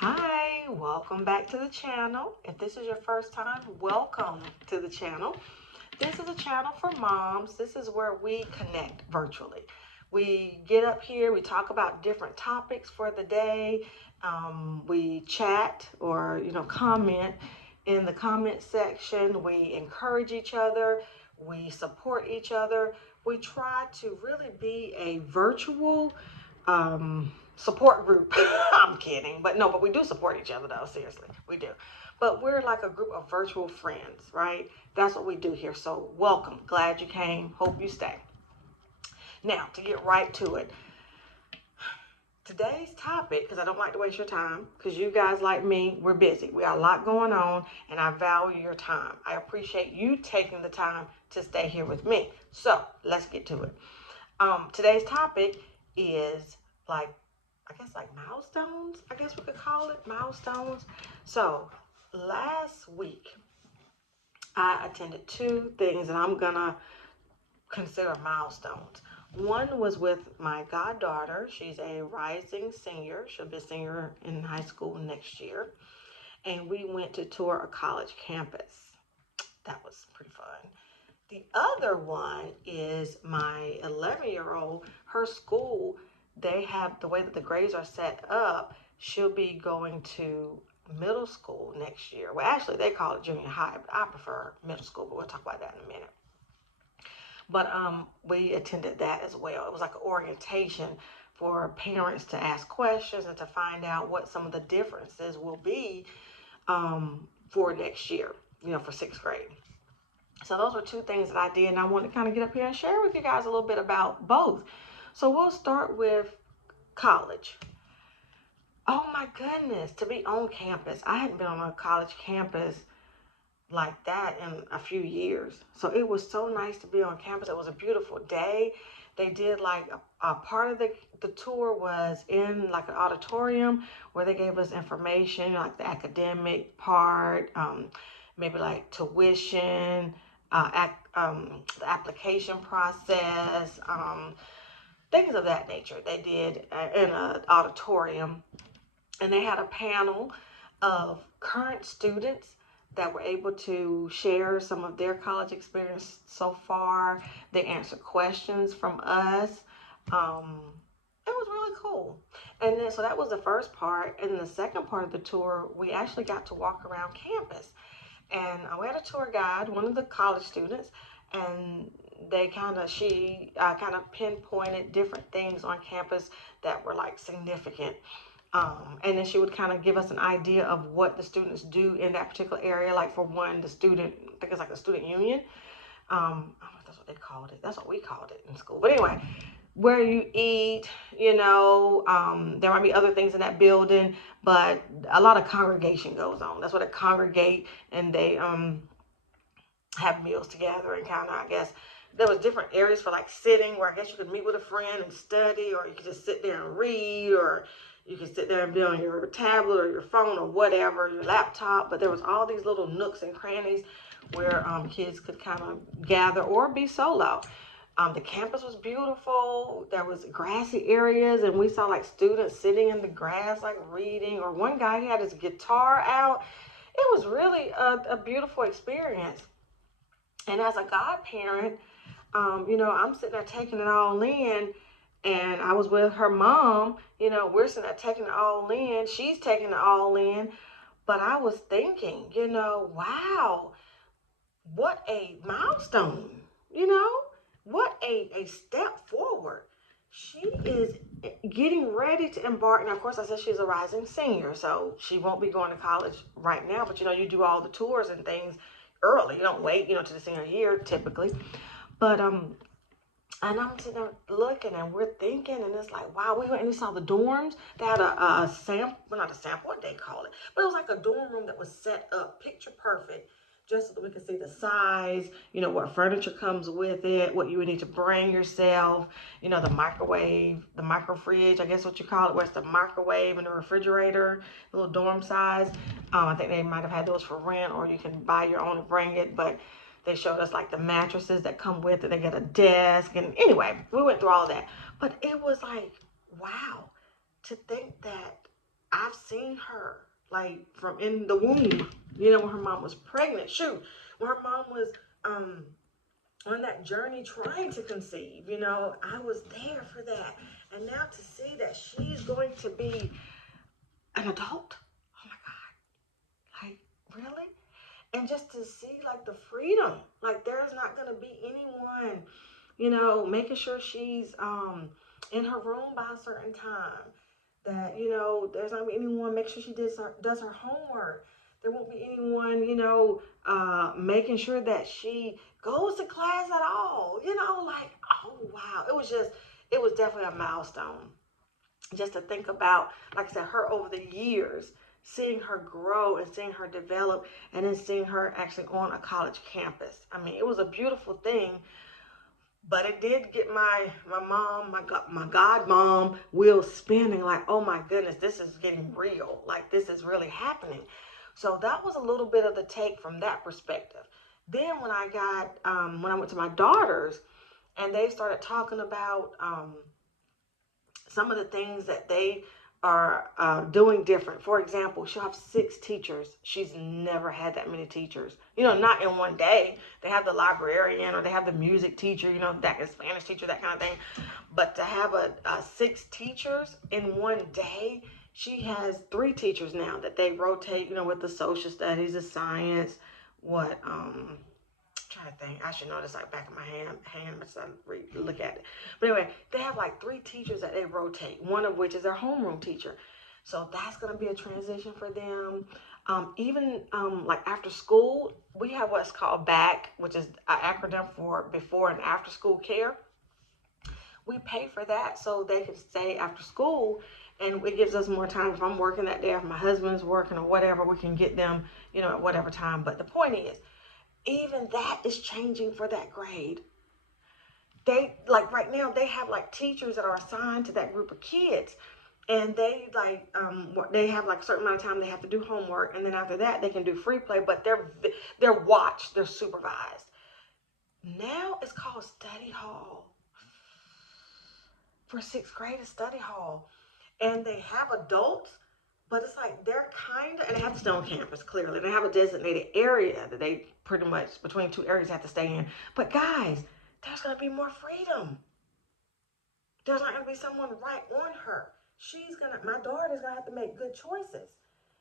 Hi, welcome back to the channel. If this is your first time, welcome to the channel. This is a channel for moms. This is where we connect virtually. We get up here, we talk about different topics for the day. We chat or, comment in the comment section. We encourage each other. We support each other. We try to really be a virtual support group. I'm kidding, but we do support each other though. Seriously, we do. But we're like a group of virtual friends, right? That's what we do here. So welcome. Glad you came. Hope you stay. Now, to get right to it, today's topic, because I don't like to waste your time, because you guys like me, we're busy. We got a lot going on, and I value your time. I appreciate you taking the time to stay here with me. So let's get to it. Today's topic is like, I guess like milestones, I guess we could call it milestones. So last week, I attended two things that I'm gonna consider milestones. One was with my goddaughter. She's a rising senior. She'll be a senior in high school next year. And we went to tour a college campus. That was pretty fun. The other one is my 11-year-old. Her school, they have the way that the grades are set up. She'll be going to middle school next year. Well, actually, they call it junior high, but I prefer middle school, but we'll talk about that in a minute. But we attended that as well. It was like an orientation for parents to ask questions and to find out what some of the differences will be for next year, for sixth grade. So those were two things that I did, and I wanted to kind of get up here and share with you guys a little bit about both. So we'll start with college. Oh my goodness, to be on campus. I hadn't been on a college campus like that in a few years. So it was so nice to be on campus. It was a beautiful day. They did like a part of the tour was in like an auditorium where they gave us information, like the academic part, maybe like tuition, the application process, things of that nature. They did in an auditorium, and they had a panel of current students that were able to share some of their college experience so far. They answered questions from us. It was really cool. And then, so that was the first part. And then the second part of the tour, we actually got to walk around campus. And we had a tour guide, one of the college students, and she kind of pinpointed different things on campus that were like significant. And then she would kind of give us an idea of what the students do in that particular area. Like for one, the student, I think it's like the student union. I don't know if that's what they called it. That's what we called it in school. But anyway, where you eat, there might be other things in that building, but a lot of congregation goes on. That's where they congregate, and they have meals together, and kind of, I guess, there was different areas for like sitting where I guess you could meet with a friend and study, or you could just sit there and read, or you could sit there and be on your tablet or your phone or whatever, your laptop. But there was all these little nooks and crannies where kids could kind of gather or be solo. The campus was beautiful. There was grassy areas, and we saw like students sitting in the grass, like reading. Or one guy, he had his guitar out. It was really a beautiful experience. And as a godparent, I'm sitting there taking it all in, and I was with her mom. We're sitting there taking it all in. She's taking it all in. But I was thinking, wow, what a milestone, what a step forward. She is getting ready to embark. Now, of course, I said she's a rising senior, so she won't be going to college right now. But, you do all the tours and things early. You don't wait, to the senior year typically. But and I'm sitting there looking, and we're thinking, and it's like, wow, we went and we saw the dorms. They had a sample, well, not a sample, what they call it, but it was like a dorm room that was set up picture perfect, just so that we could see the size, what furniture comes with it, what you would need to bring yourself, the microwave, the micro fridge, I guess what you call it, where it's the microwave and the refrigerator, the little dorm size. I think they might have had those for rent, or you can buy your own and bring it, but they showed us like the mattresses that come with it. They got a desk. And anyway, we went through all of that. But it was like, wow, to think that I I've seen her like from in the womb, you know, when her mom was pregnant. Shoot, when her mom was on that journey trying to conceive, you know, I was there for that. And now to see that she's going to be an adult, oh my God, like really? And just to see like the freedom, like there's not going to be anyone, you know, making sure she's in her room by a certain time. That, you know, there's not going to be anyone make sure she does her homework. There won't be anyone, you know, making sure that she goes to class at all. You know, like, oh wow, it was definitely a milestone. Just to think about, like I said, her over the years, seeing her grow and seeing her develop, and then seeing her actually on a college campus. I mean, it was a beautiful thing. But it did get my mom, my god mom wheels spinning, like, oh my goodness, this is getting real. Like, this is really happening. So that was a little bit of the take from that perspective. Then when when I went to my daughters, and they started talking about some of the things that they are doing different. For example, she'll have 6 teachers. She's never had that many teachers. You know, not in one day. They have the librarian, or they have the music teacher, you know, that is Spanish teacher, that kind of thing. But to have a 6 teachers in one day, she has 3 teachers now that they rotate, you know, with the social studies, the science, trying to think. I should know this like back of my hand, but I look at it. But anyway, they have like 3 teachers that they rotate, one of which is their homeroom teacher. So that's going to be a transition for them. Even like after school, we have what's called BAC, which is an acronym for before and after school care. We pay for that so they can stay after school, and it gives us more time. If I'm working that day, if my husband's working or whatever, we can get them, you know, at whatever time. But the point is, even that is changing for that grade. They, like right now, they have like teachers that are assigned to that group of kids, and they have like a certain amount of time they have to do homework, and then after that they can do free play, but they're watched, they're supervised. Now it's called study hall. For 6th grade, is study hall, and they have adults. But it's like they're kind of, and they have to stay on campus, clearly. They have a designated area that they pretty much, between 2 areas, have to stay in. But guys, there's going to be more freedom. There's not going to be someone right on her. My daughter's going to have to make good choices.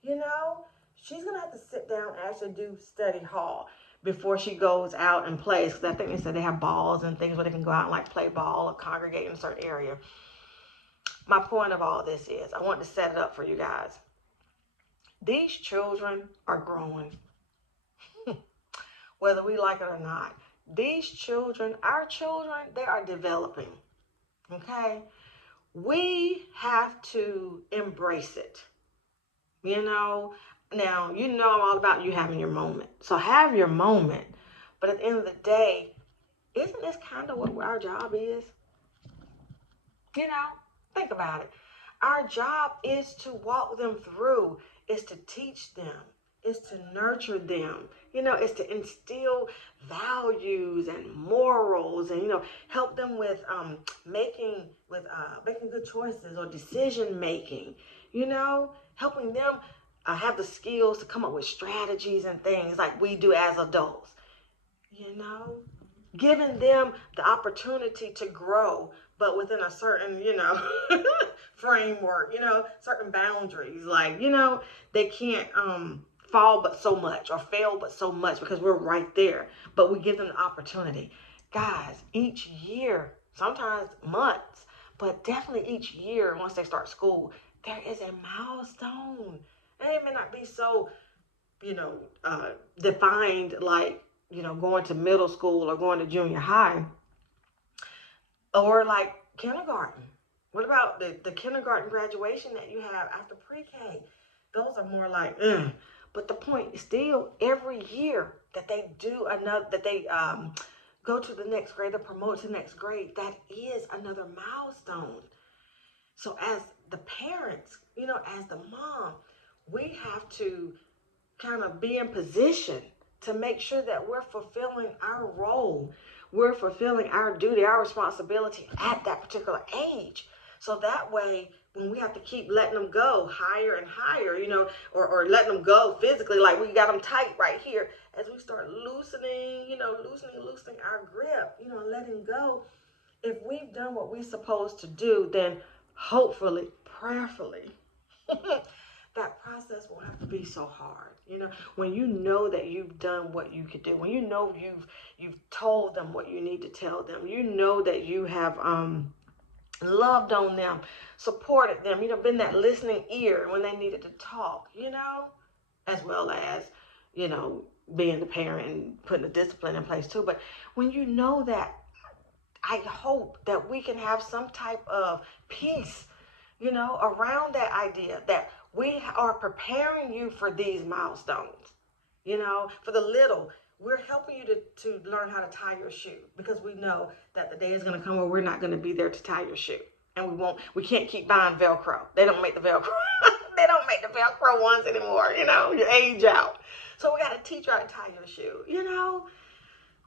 You know, she's going to have to sit down and actually do study hall before she goes out and plays. Because I think they said they have balls and things where they can go out and like play ball or congregate in a certain area. My point of all this is, I want to set it up for you guys. These children are growing, whether we like it or not. These children, our children, they are developing, okay? We have to embrace it, you know? Now, you know I'm all about you having your moment. So have your moment. But at the end of the day, isn't this kind of what our job is? You know? Think about it. Our job is to walk them through, is to teach them, is to nurture them, you know, is to instill values and morals, and, you know, help them with making good choices or decision making, you know, helping them have the skills to come up with strategies and things like we do as adults, you know, giving them the opportunity to grow, but within a certain, you know, framework, you know, certain boundaries. Like, you know, they can't fall but so much or fail but so much because we're right there. But we give them the opportunity. Guys, each year, sometimes months, but definitely each year once they start school, there is a milestone. And it may not be so, you know, defined like, you know, going to middle school or going to junior high or like kindergarten. What about the kindergarten graduation that you have after pre-K? Those are more like, But the point is still, every year that they do that they go to the next grade, they promote to the next grade, that is another milestone. So as the parents, you know, as the mom, we have to kind of be in position to make sure that we're fulfilling our role. We're fulfilling our duty, our responsibility at that particular age. So that way when we have to keep letting them go higher and higher, or letting them go physically, like we got them tight right here, as we start loosening, loosening our grip, letting go. If we've done what we're supposed to do, then hopefully, prayerfully, that process won't have to be so hard. When you know that you've done what you could do, when you know you've told them what you need to tell them, you know that you have loved on them, supported them, been that listening ear when they needed to talk, as well as, being the parent and putting the discipline in place too. But when you know that, I hope that we can have some type of peace, around that idea that we are preparing you for these milestones, for the little. We're helping you to learn how to tie your shoe, because we know that the day is going to come where we're not going to be there to tie your shoe. And we can't keep buying Velcro. They don't make the Velcro. They don't make the Velcro ones anymore, you age out. So we got to teach you how to tie your shoe,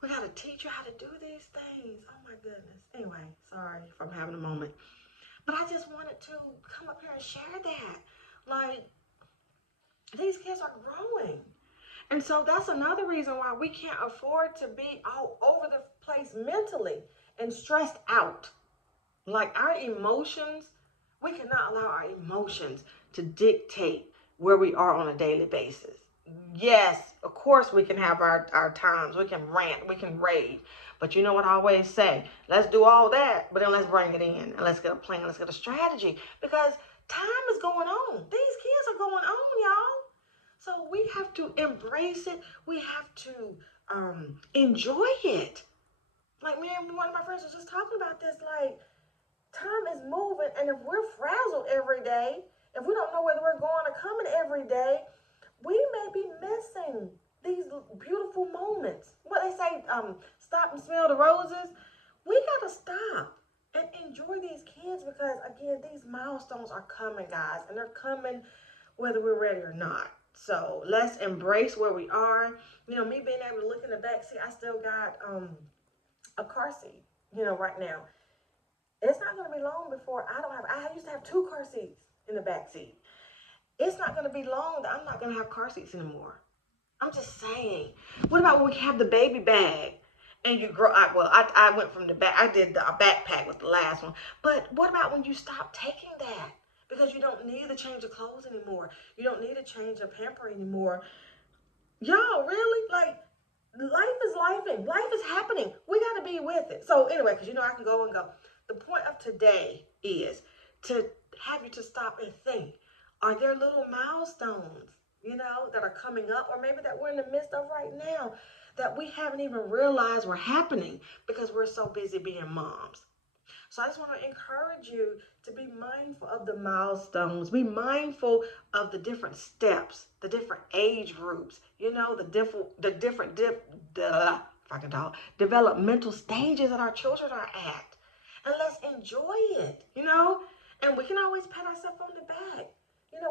We got to teach you how to do these things. Oh my goodness. Anyway, sorry if I'm having a moment. But I just wanted to come up here and share that. Like, these kids are growing. And so that's another reason why we can't afford to be all over the place mentally and stressed out. Like, our emotions, we cannot allow our emotions to dictate where we are on a daily basis. Yes, of course we can have our times. We can rant, we can rave. But you know what I always say? Let's do all that, but then let's bring it in. And let's get a plan, let's get a strategy. Because time is going on. These kids are going on, y'all. So we have to embrace it. We have to enjoy it. Like, man, one of my friends was just talking about this. Like, time is moving, and if we're frazzled every day, if we don't know whether we're going or coming every day, we may be missing these beautiful moments. What they say, stop and smell the roses. We got to stop and enjoy these kids, because, again, these milestones are coming, guys, and they're coming whether we're ready or not. So let's embrace where we are. Me being able to look in the back seat, I still got a car seat, right now. It's not going to be long before I used to have 2 car seats in the back seat. It's not going to be long that I'm not going to have car seats anymore. I'm just saying. What about when we have the baby bag and you grow up? Well, I went from the back. I did a backpack with the last one. But what about when you stop taking that? Because you don't need to change of clothes anymore. You don't need to change of pamper anymore. Y'all, really? Like, life is lifing. Life is happening. We got to be with it. So anyway, because I can go and go. The point of today is to have you to stop and think. Are there little milestones, that are coming up, or maybe that we're in the midst of right now, that we haven't even realized were happening because we're so busy being moms? So I just want to encourage you to be mindful of the milestones. Be mindful of the different steps, the different age groups, the different developmental stages that our children are at. And let's enjoy it, And we can always pat ourselves on the back.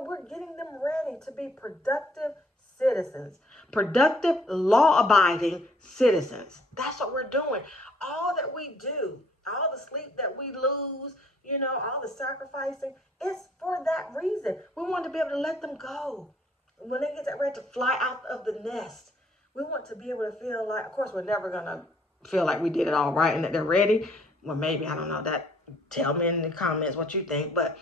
We're getting them ready to be productive citizens, productive, law-abiding citizens. That's what we're doing. All that we do, all the sleep that we lose, all the sacrificing, it's for that reason. We want to be able to let them go. When they get ready to fly out of the nest, we want to be able to feel like, of course, we're never going to feel like we did it all right and that they're ready. Well, maybe, I don't know, tell me in the comments what you think, but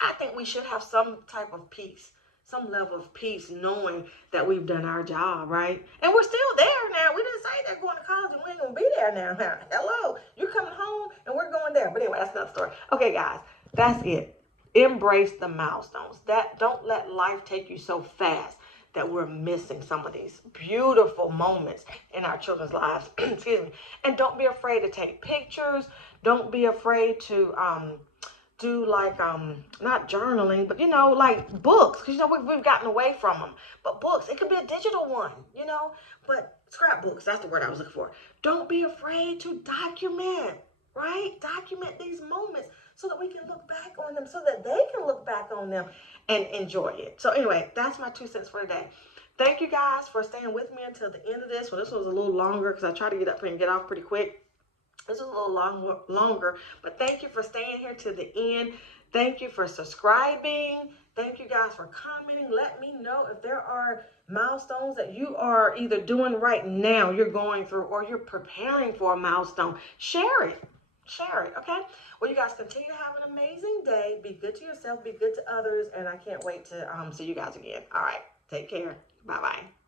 I think we should have some type of peace, some level of peace, knowing that we've done our job, right? And we're still there now. We didn't say they're going to college and we ain't going to be there now. Hello, you're coming home and we're going there. But anyway, that's another story. Okay, guys, that's it. Embrace the milestones. Don't let life take you so fast that we're missing some of these beautiful moments in our children's lives. Excuse me. And don't be afraid to take pictures. Don't be afraid to do like not journaling, but like books, because we've gotten away from them. But books, it could be a digital one, but scrapbooks, that's the word I was looking for. Don't be afraid to document, right? Document these moments so that we can look back on them, so that they can look back on them and enjoy it. So anyway, that's my 2 cents for today. Thank you guys for staying with me until the end of this. Well, this was a little longer because I tried to get up here and get off pretty quick. This is a little longer, but thank you for staying here to the end. Thank you for subscribing. Thank you guys for commenting. Let me know if there are milestones that you are either doing right now, you're going through, or you're preparing for a milestone. Share it. Share it, okay? Well, you guys continue to have an amazing day. Be good to yourself, be good to others, and I can't wait to see you guys again. All right, take care. Bye-bye.